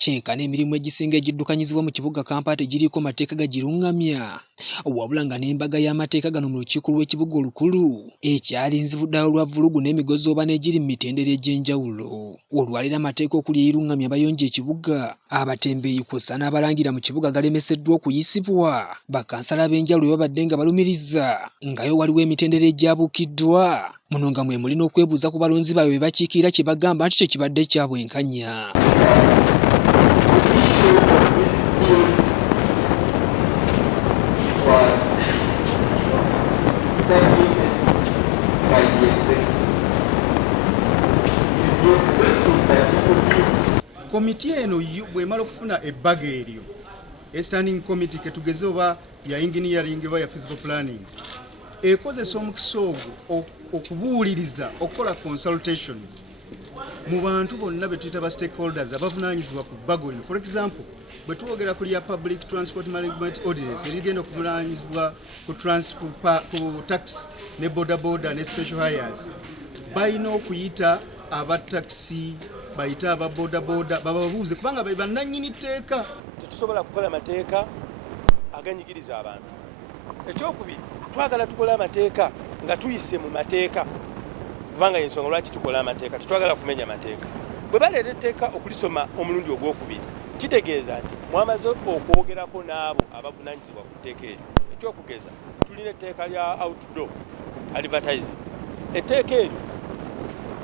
kyenkana emirimu egisinga egiddukanyizibwa mu kibuga Kampala tegiriiko mateeka gagirungamya wabula nga n'embaga y'amateeka gano mu lukiiko lw'ekibuga olukulu ekyalinzibwa ddala lwa vulugu n'emigozi oba n'egiri mu mitendera egy'enjawulo. Olwaleero amateeka okuli erirungamya abayonja ekibuga abatembeeyi kw'ossa n'abalangira mu kibuga galemeseddwa okuyisibwa. Bakansala ab'enjawulo babadde nga balumiriza ngayo waliwo emitendera egyabuukiddwa muno nga mwe muli n'okwebuuza ku balonzi baabwe be bakiikirira kye bagamba nti tekibadde kya bwenkanya. Komiti eno bw'emala okufuna ebbaga eryo standing committee ketugeze oba ya engineering oba ya physical planning ekozesa omukisa ogwo okubuuliriza okukola consultations mu bantu bonna be tuyita ba stakeholders abavunaanyizibwa ku bbaga lino. For example, bwe twogera ku lya public transport management ordinance erigenda okuvunaanyizibwa ku taxi ne bodaboda ne special hires, balina okuyita aba taxi bayita aba bodaboda bababuuze kubanga be bannannyini tteeka. Tetusobola kukola amateeka aganyigiriza abantu. Ekyokubiri, twagala tukola amateeka nga tuyise mu mateeka kubanga y'ensonga lwaki tukola amateeka, tetwagala kumenya mateeka. Bwe baleeta etteeka okulisoma omulundi ogwokubiri kitegeeza nti mwamaze okwogerako n'abo abavunaanyizibwa ku tteeka eryo. Ekyokugeza, tulina etteeka lya outdoor advertising. Etteeka eryo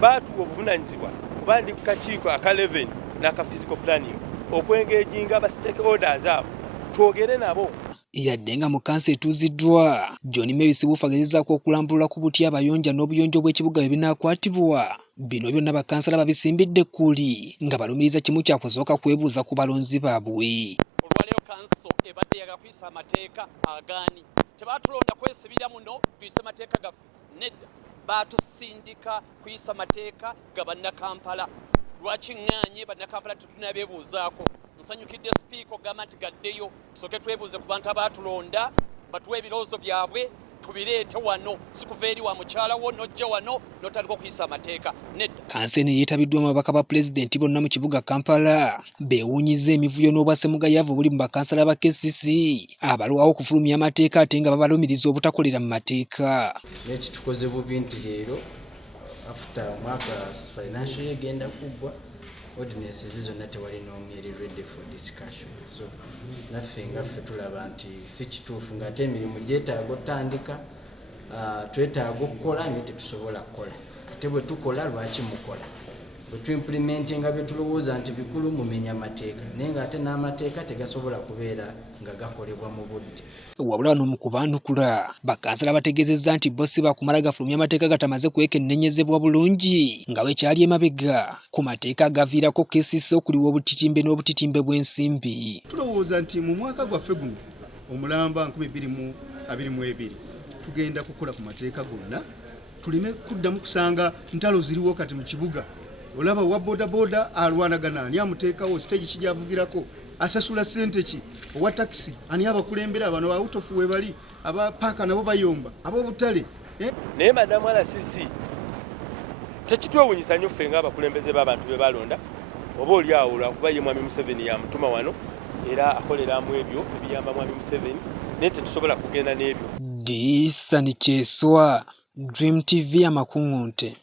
baatuwa obuvunaanyizibwa kuba ndi ku kakiiko aka 11 n'aka physical planning okwengeejinga aba stakeholders abo twogere nabo. Yadde nga mu kansa etuuziddwa John Mewisi bufagezezaako okulambulula ku buti abayonja n'obuyonjo bw'ekibuga bwe binaakwatibwa. Bino byonna bakansala babisimbidde kuli nga balumiriza kimu kya kusooka kwebuuza ku balonzi baabwe. Olwaleero kanso ebadde yagakuyisa amateeka agaani tebaatulonda kwesibira muno tuyise mateeka gaffe, nedda baatusindika kuyisa mateeka ga bannakampala. Lwaki ŋŋaanye bannakampala tetunabeebuuzaako? Nsanyukidde sipiika ogamba nti gaddeyo tusooke twebuuze ku bantu abaatulonda batuwe ebirowoozo byabwe tubireete wano, sikuva eri wa mukyala wo n'ojja wano n'otandika okuyisa amateeka, nedda. Kansa eno yeetabiddwamu ababaka ba pulezidenti bonna mu kibuga Kampala beewuunyiza emivuyo n'obwasemugayaavu buli mu bakansala ba KCCA abalwawo okufulumya amateeka ate nga babalumiriza obutakolera mu mateeka. N'ekitukoze bubi nti leero after mwaka financial year egenda kuggwa ordinances zonna tewali n'omu eri ready for discussion. So naffe ngaffe tulaba nti si kituufu ng'ate emirimu gyetaaga otandika twetaaga okukola naye tetusobola kukola. Ate bwe tukola lwaki mukola? Bwe tuimplementinga bye tulowooza nti bikulu mumenya amateeka naye ng'ate n'amateeka tegasobola kubeera nga gakolebwa mu budde. Wabula wano mu kubaanukula bakansala bategeezezza nti bo si baakumala gafulumya amateeka gatamaze kwekennenyezebwa bulungi nga bwe kyali emabega ku mateeka agaviirako KCCA okuliwa obutitimbe n'obutitimbe bw'ensimbi. Tulowooza nti mu mwaka gwaffe guno omulamba 2022 tugenda kukola ku mateeka gonna tuleme kuddamu kusanga ntalo ziriwo kati mu kibuga. Olaba wa bodaboda alwanagana ani amuteekawo stage kijavugirako asasula ssente ki, owa taxi ani abakulembera bano out of we bali aba paaka nabo bayomba ab'obutale. Naye madamu alasisi tekitwewuunyisa nnyo ffe ng'abakulembeze b'abantu be balonda oba oli awo lwakuba ye mwami Museveni yamutuma wano era akoleramu ebyo ebiyamba mwami Museveni naye tetusobola kugenda n'ebyo. Disani Kyeswa, Dream TV amakungunte.